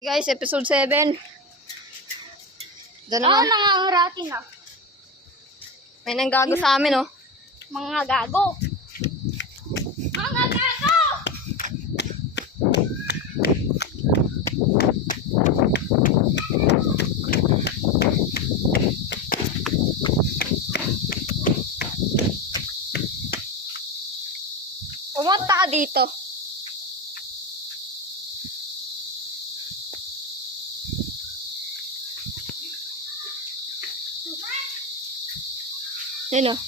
Guys, episode 7. Doon naman. Nangangarating na. May nanggago sa amin, oh. Mga gago. Mga gago! Pumunta ka dito. Yan, oh.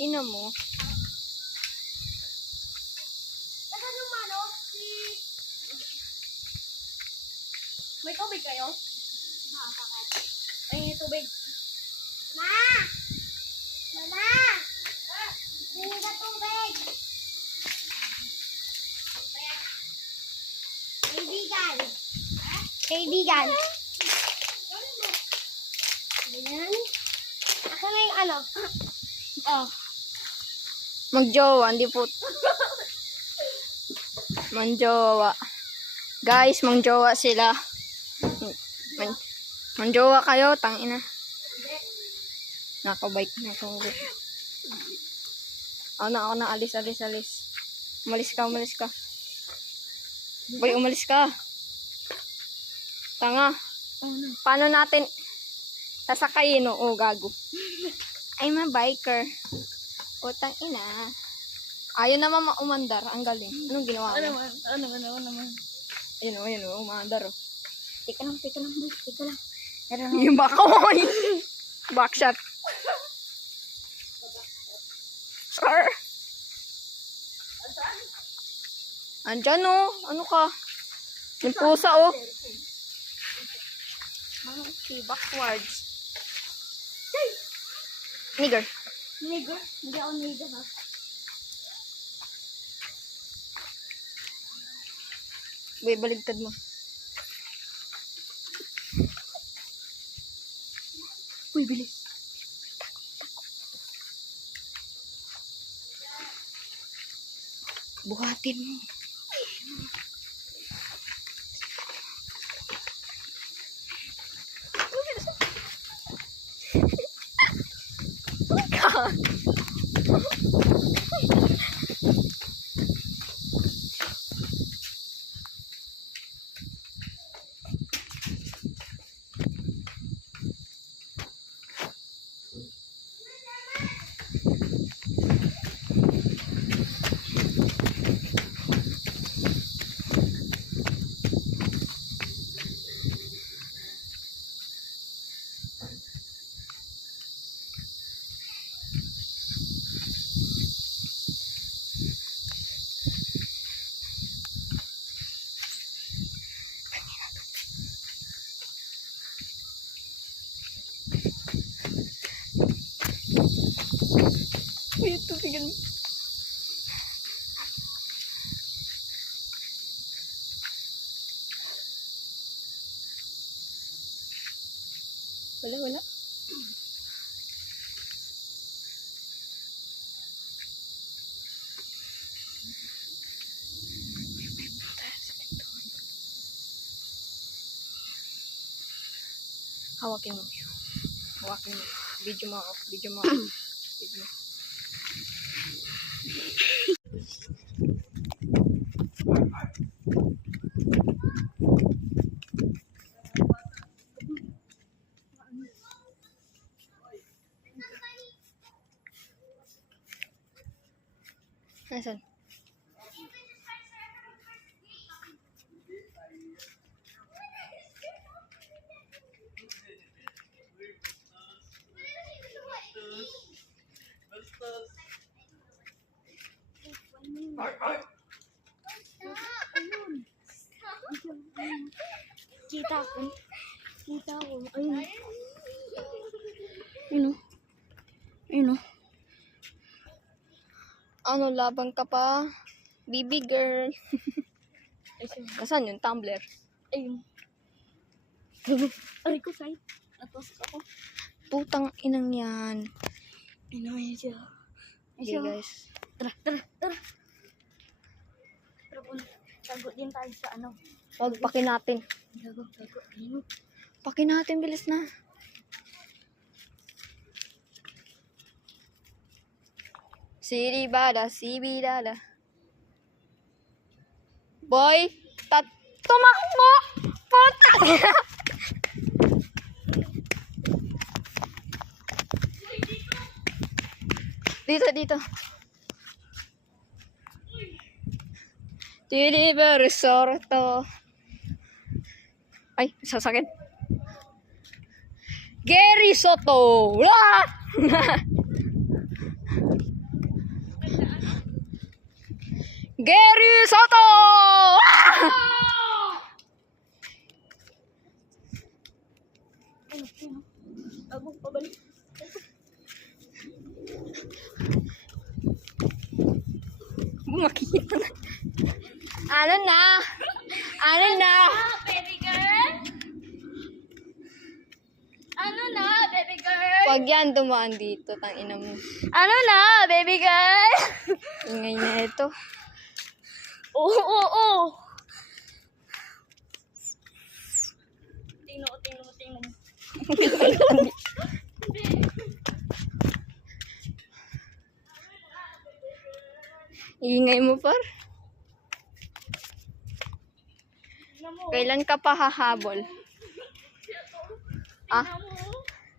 Ina mo. May tubig kayo? Ay, tubig. Ma! Mama! Hindi ka tubig! Kaibigan! Kaibigan! Ganyan. Ako na yung ano? Oh. Magjowa, hindi po. Mangjowa. Guys, mangjowa sila. Mangjowa kayo, tangina. Nakabike na ako. Ako na, alis. Umalis ka. Boy, umalis ka. Tanga. Paano natin sasakayin, o gago? I'm a biker. O, tangina. Ayaw naman maumandar. Ang galing. Anong ginawa mo? Ano naman? Ayun o, umandar o. Teka lang, boy. Teka lang. Yung bakoy. Backshot. Sir. Andyan o. Ano ka? Yung pusa o. Okay, backwards. Nigger. Nigger? Hindi ako nigger, ha? Boy, baligtad mo. Uy, bilis. Buhatin mo. Uy, ito, tignan mo. Wala. Hawakin mo. Video mo. Nasaan? Kita ko. Ayun o. Ano, labang ka pa? Baby girl. Nasaan yung tumbler? Ayun. Aray ko, say. Natusok ako. Putang inang yan. Ano yun siya? Okay, guys. Tara, tara, tara. Tara, tago din tayo sa ano. Wag, paki natin. Tago. Ayun. Paki natin, bilis na. Siribada, sibidada. Boy, tumakbo! Putang ina! Dito. Deliver Sorto. Ay, sasakit. Gary Soto. Wah! Gary Soto. Ayun. Tago, pabalik. Makikita na. Ano na? Baby girl? Ano na, baby girl? Wag yan dumaan dito, tangina mo. Ano na, baby girl? Ingay na ito. Oo. Tingnan mo. Ingay mo, par. Kailan ka pa hahabol?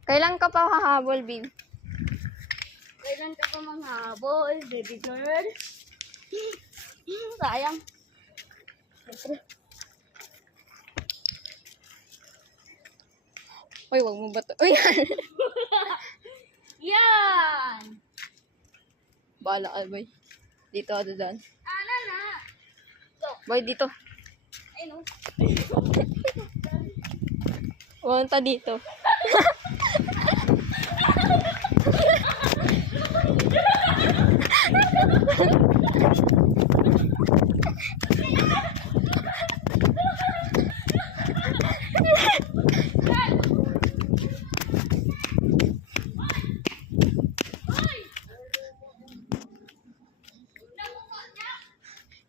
Kailan ka pa hahabol, babe? Kailan ka pa manghabol, baby girl? Sayang. Uy, wag mo ba to? Uy, Yan! bahala ka, boy. Dito ako dyan. Ano na? Boy, dito. Ayun. Wanta dito.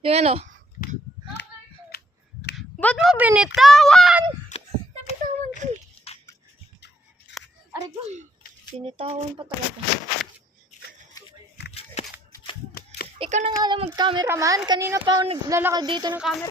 Yung ano? Ba't mo binitawan? Nabitawan ko eh. Aray ko. Binitawan pa talaga. Ikaw na nga lang mag-cameraman. Kanina pa ako naglalakad dito ng camera.